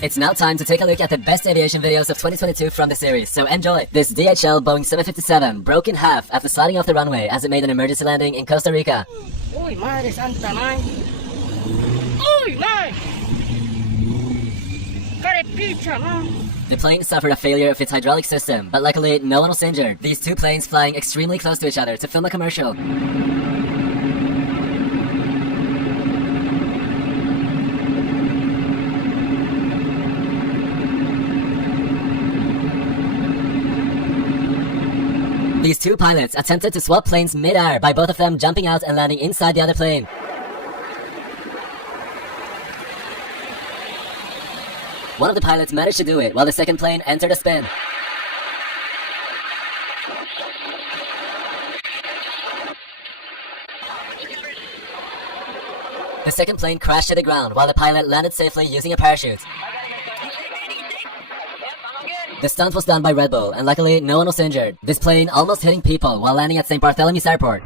It's now time to take a look at the best aviation videos of 2022 from the series, so enjoy! This DHL Boeing 757 broke in half after sliding off the runway as it made an emergency landing in Costa Rica. Uy, madre santa, man. Uy, man. Carepicha, man. The plane suffered a failure of its hydraulic system, but luckily no one was injured. These two planes flying extremely close to each other to film a commercial. These two pilots attempted to swap planes mid-air by both of them jumping out and landing inside the other plane. One of the pilots managed to do it while the second plane entered a spin. The second plane crashed to the ground while the pilot landed safely using a parachute. The stunt was done by Red Bull, and luckily no one was injured. This plane almost hitting people while landing at St. Bartholomew's Airport.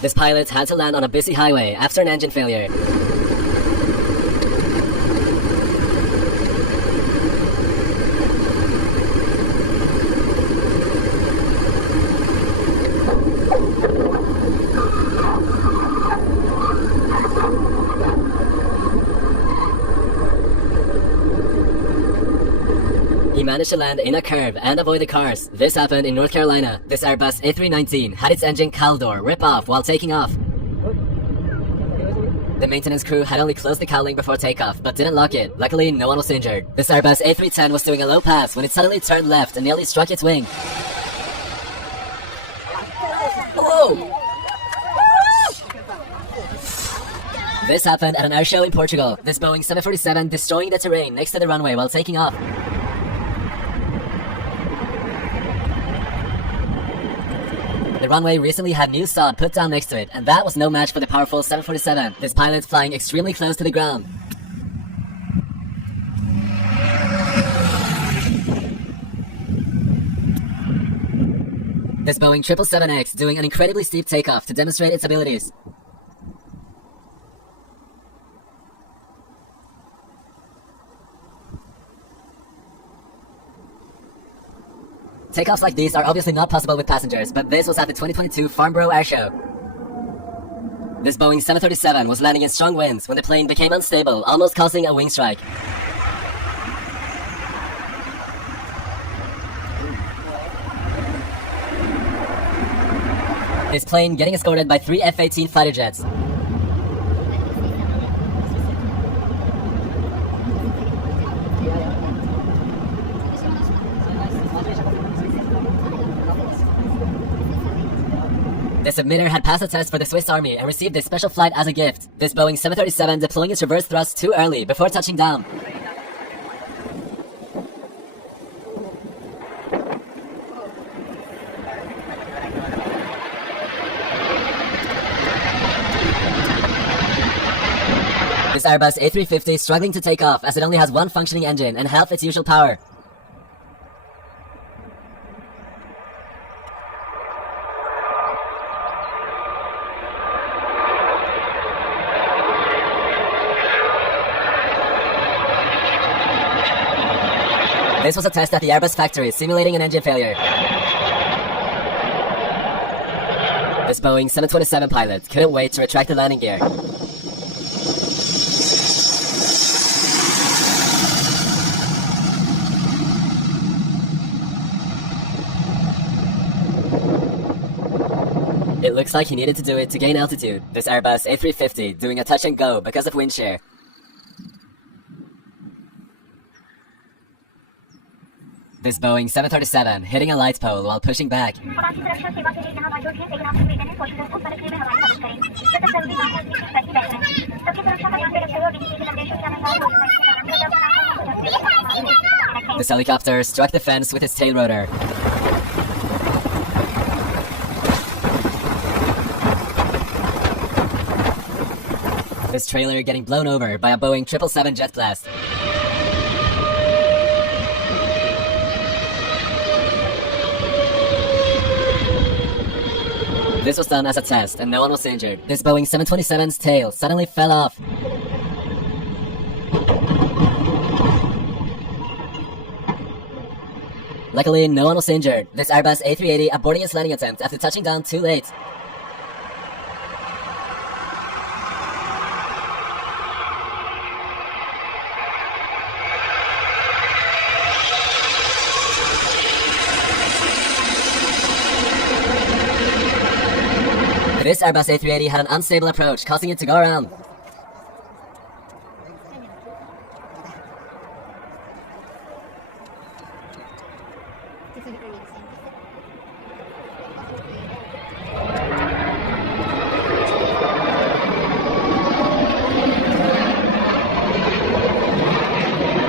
This pilot had to land on a busy highway after an engine failure. He managed to land in a curve and avoid the cars. This happened in North Carolina. This Airbus A319 had its engine cowl door rip off while taking off. The maintenance crew had only closed the cowling before takeoff, but didn't lock it. Luckily, no one was injured. This Airbus A310 was doing a low pass when it suddenly turned left and nearly struck its wing. Whoa! This happened at an air show in Portugal. This Boeing 747 destroying the terrain next to the runway while taking off. The runway recently had new sod put down next to it, and that was no match for the powerful 747. This pilot flying extremely close to the ground. This Boeing 777X doing an incredibly steep takeoff to demonstrate its abilities. Takeoffs like these are obviously not possible with passengers, but this was at the 2022 Farnborough Air Show. This Boeing 737 was landing in strong winds when the plane became unstable, almost causing a wing strike. This plane getting escorted by 3 F-18 fighter jets. The submitter had passed a test for the Swiss Army and received this special flight as a gift. This Boeing 737 deploying its reverse thrust too early before touching down. This Airbus A350 struggling to take off as it only has one functioning engine and half its usual power. This was a test at the Airbus factory, simulating an engine failure. This Boeing 727 pilot couldn't wait to retract the landing gear. It looks like he needed to do it to gain altitude. This Airbus A350 doing a touch and go because of wind shear. This Boeing 737 hitting a light pole while pushing back. This helicopter struck the fence with its tail rotor. This trailer getting blown over by a Boeing 777 jet blast. This was done as a test, and no one was injured. This Boeing 727's tail suddenly fell off. Luckily, no one was injured. This Airbus A380 aborting its landing attempt after touching down too late. This Airbus A380 had an unstable approach, causing it to go around.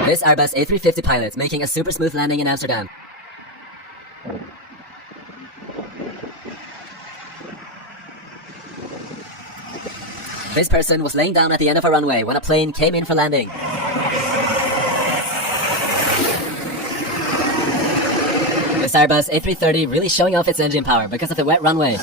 This Airbus A350 pilot making a super smooth landing in Amsterdam. This person was laying down at the end of a runway when a plane came in for landing. This Airbus A330 really showing off its engine power because of the wet runway.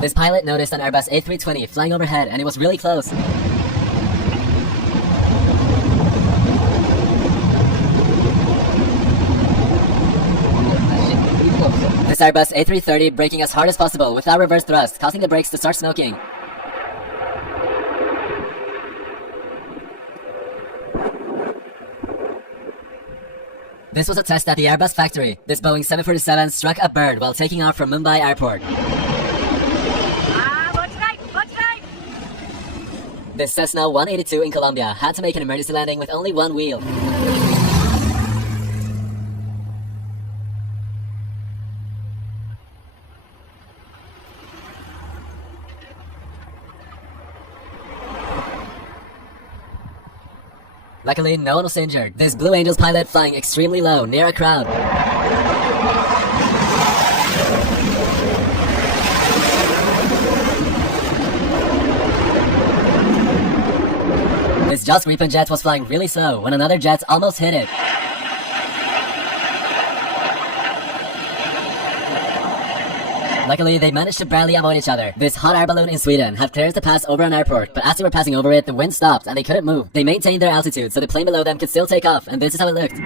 This pilot noticed an Airbus A320 flying overhead and it was really close. This Airbus A330 braking as hard as possible without reverse thrust, causing the brakes to start smoking. This was a test at the Airbus factory. This Boeing 747 struck a bird while taking off from Mumbai airport. This Cessna 182 in Colombia had to make an emergency landing with only one wheel. Luckily, no one was injured. This Blue Angels pilot flying extremely low near a crowd. This Joss Gripen jet was flying really slow when another jet almost hit it. Luckily, they managed to barely avoid each other. This hot air balloon in Sweden had clearance to pass over an airport, but as they were passing over it, the wind stopped and they couldn't move. They maintained their altitude so the plane below them could still take off, and this is how it looked.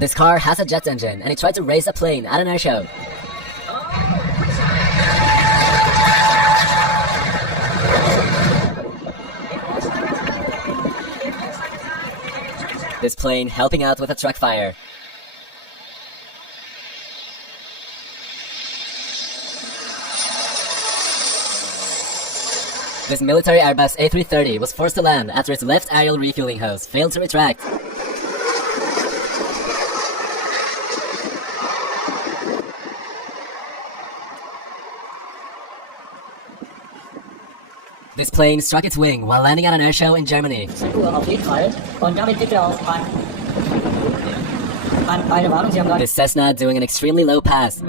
This car has a jet engine, and it tried to race a plane at an air show. This plane helping out with a truck fire. This military Airbus A330 was forced to land after its left aerial refueling hose failed to retract. This plane struck its wing while landing at an airshow in Germany. This Cessna doing an extremely low pass.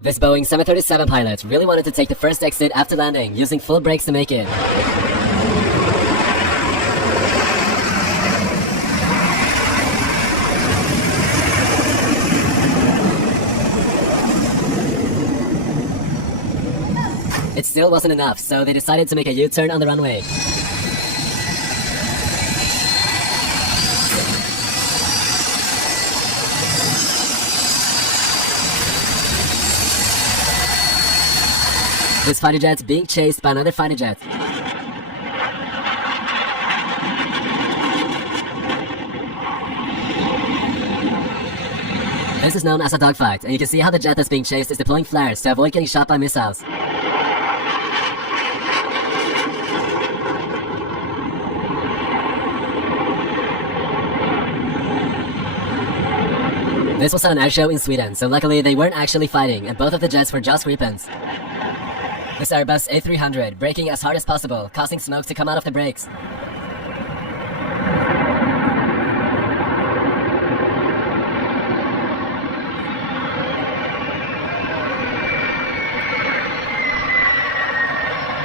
This Boeing 737 pilot really wanted to take the first exit after landing, using full brakes to make it. It still wasn't enough, so they decided to make a U-turn on the runway. This fighter jet being chased by another fighter jet. This is known as a dogfight, and you can see how the jet that's being chased is deploying flares to avoid getting shot by missiles. This was at an air show in Sweden, so luckily they weren't actually fighting, and both of the jets were just Gripens. This Airbus A300 braking as hard as possible, causing smoke to come out of the brakes.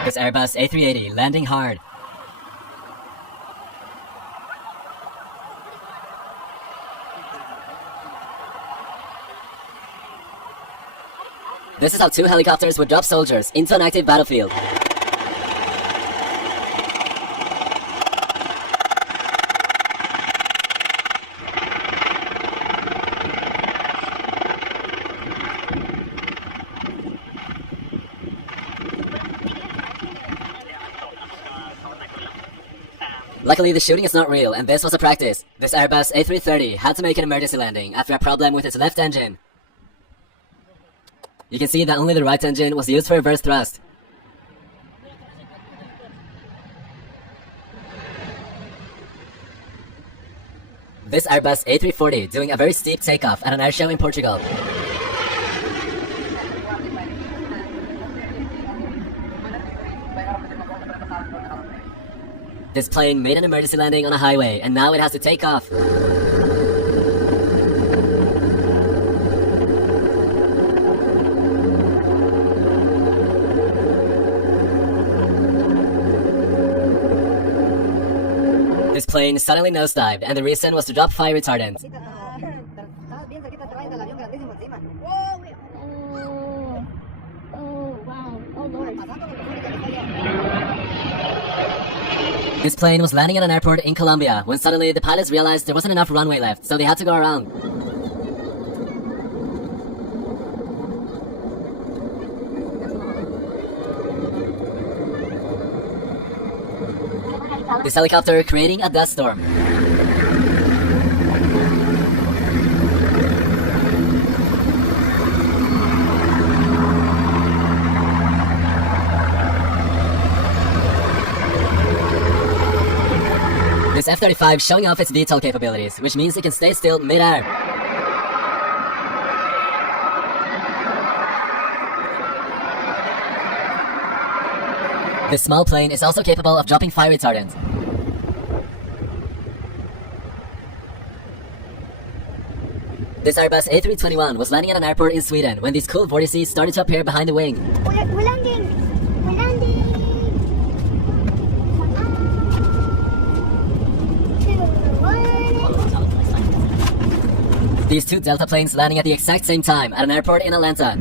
This Airbus A380 landing hard. This is how two helicopters would drop soldiers into an active battlefield. Luckily, the shooting is not real, and this was a practice. This Airbus A330 had to make an emergency landing after a problem with its left engine. You can see that only the right engine was used for reverse thrust. This Airbus A340 doing a very steep takeoff at an airshow in Portugal. This plane made an emergency landing on a highway, and now it has to take off. This plane suddenly nosedived, and the reason was to drop fire retardant. This plane was landing at an airport in Colombia when suddenly the pilots realized there wasn't enough runway left, so they had to go around. This helicopter creating a dust storm. This F-35 showing off its VTOL capabilities, which means it can stay still mid-air. This small plane is also capable of dropping fire retardant. This Airbus A321 was landing at an airport in Sweden when these cool vortices started to appear behind the wing. We're landing! We're landing! 2, 1. These two Delta planes landing at the exact same time at an airport in Atlanta.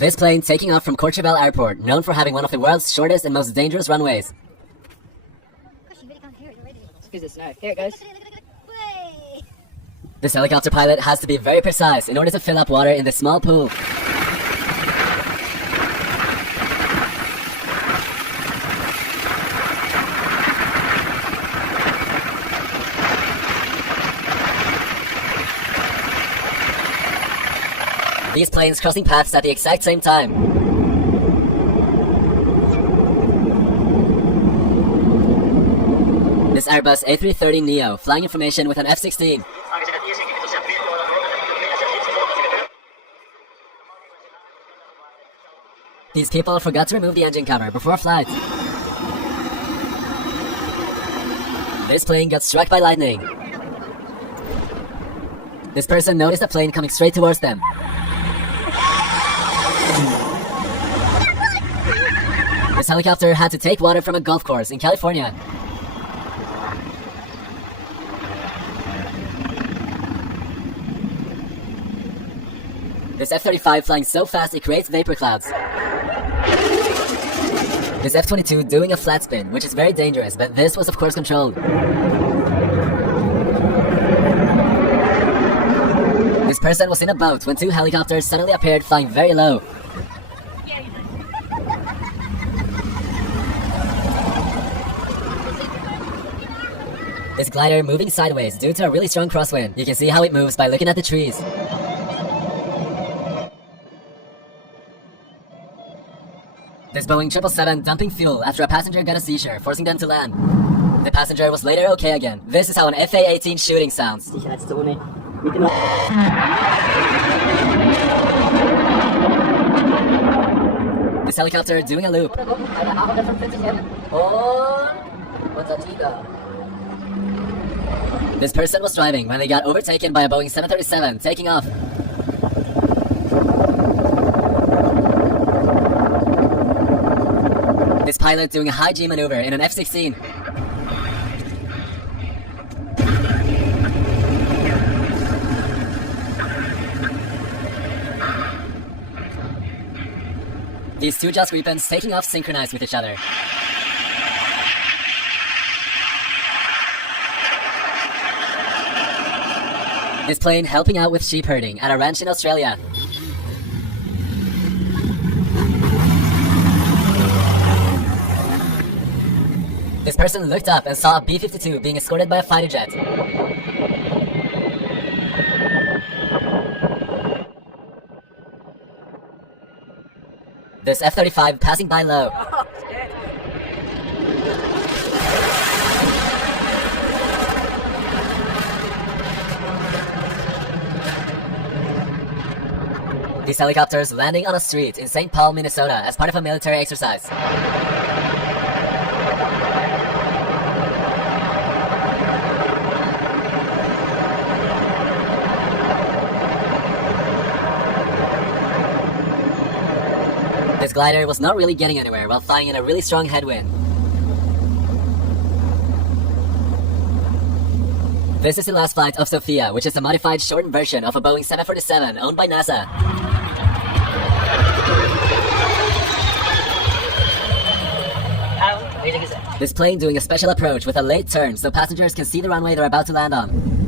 This plane taking off from Courchevel Airport, known for having one of the world's shortest and most dangerous runways. Excuse the snow. Here it goes. Way! This helicopter pilot has to be very precise in order to fill up water in this small pool. These planes crossing paths at the exact same time. This Airbus A330neo flying information with an F-16. These people forgot to remove the engine cover before flight. This plane got struck by lightning. This person noticed a plane coming straight towards them. This helicopter had to take water from a golf course in California. This F-35 flying so fast it creates vapor clouds. This F-22 doing a flat spin, which is very dangerous, but this was of course controlled. This person was in a boat when two helicopters suddenly appeared flying very low. This glider moving sideways due to a really strong crosswind. You can see how it moves by looking at the trees. This Boeing 777 dumping fuel after a passenger got a seizure, forcing them to land. The passenger was later okay again. This is how an FA-18 shooting sounds. Sicherheitszone. Mit dem This helicopter doing a loop. This person was driving when they got overtaken by a Boeing 737 taking off. This pilot doing a high G maneuver in an F-16. These two Joss Griepens taking off synchronized with each other. This plane helping out with sheep herding at a ranch in Australia. This person looked up and saw a B-52 being escorted by a fighter jet. This F-35 passing by low. These helicopters landing on a street in St. Paul, Minnesota as part of a military exercise. This glider was not really getting anywhere while flying in a really strong headwind. This is the last flight of Sophia, which is a modified shortened version of a Boeing 747 owned by NASA. This plane doing a special approach with a late turn so passengers can see the runway they're about to land on.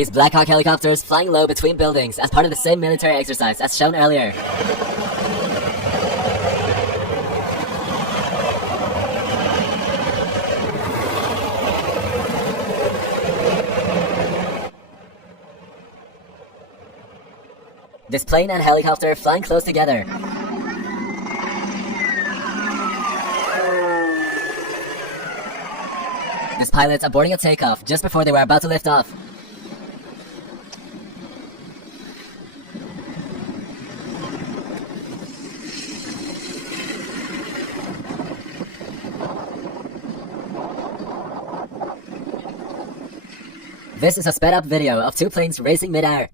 These Black Hawk helicopters flying low between buildings as part of the same military exercise as shown earlier. This plane and helicopter flying close together. This pilot aborting a takeoff just before they were about to lift off. This is a sped up video of two planes racing mid-air.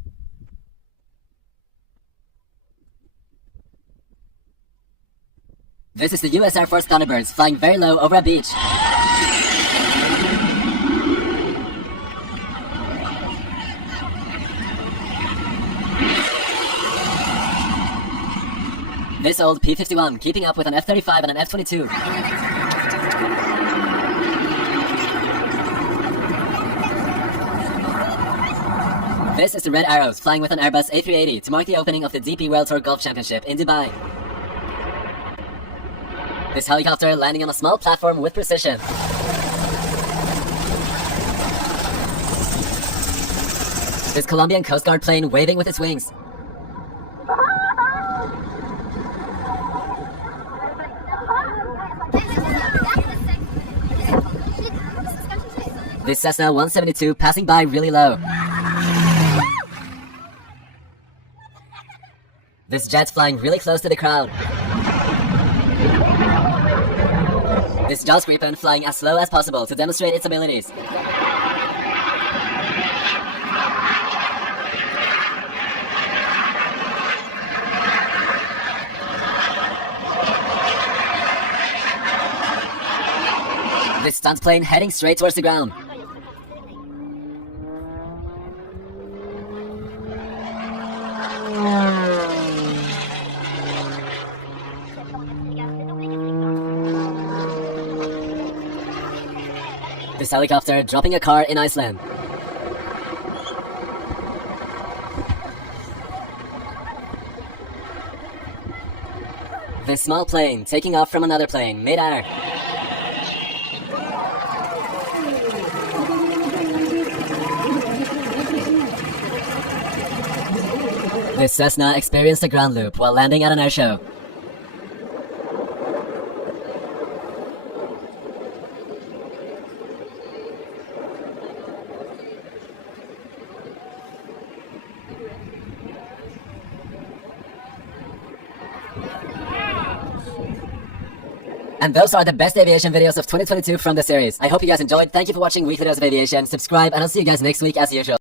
This is the US Air Force Thunderbirds flying very low over a beach. This old P-51 keeping up with an F-35 and an F-22. This is the Red Arrows flying with an Airbus A380 to mark the opening of the DP World Tour Golf Championship in Dubai. This helicopter landing on a small platform with precision. This Colombian Coast Guard plane waving with its wings. This Cessna 172 passing by really low. This jet flying really close to the crowd. This Joss Gripen flying as slow as possible to demonstrate its abilities. This stunt plane heading straight towards the ground. This helicopter dropping a car in Iceland. This small plane taking off from another plane mid-air. This Cessna experienced a ground loop while landing at an air show. And those are the best aviation videos of 2022 from the series. I hope you guys enjoyed. Thank you for watching weekly videos of aviation. Subscribe, and I'll see you guys next week as usual.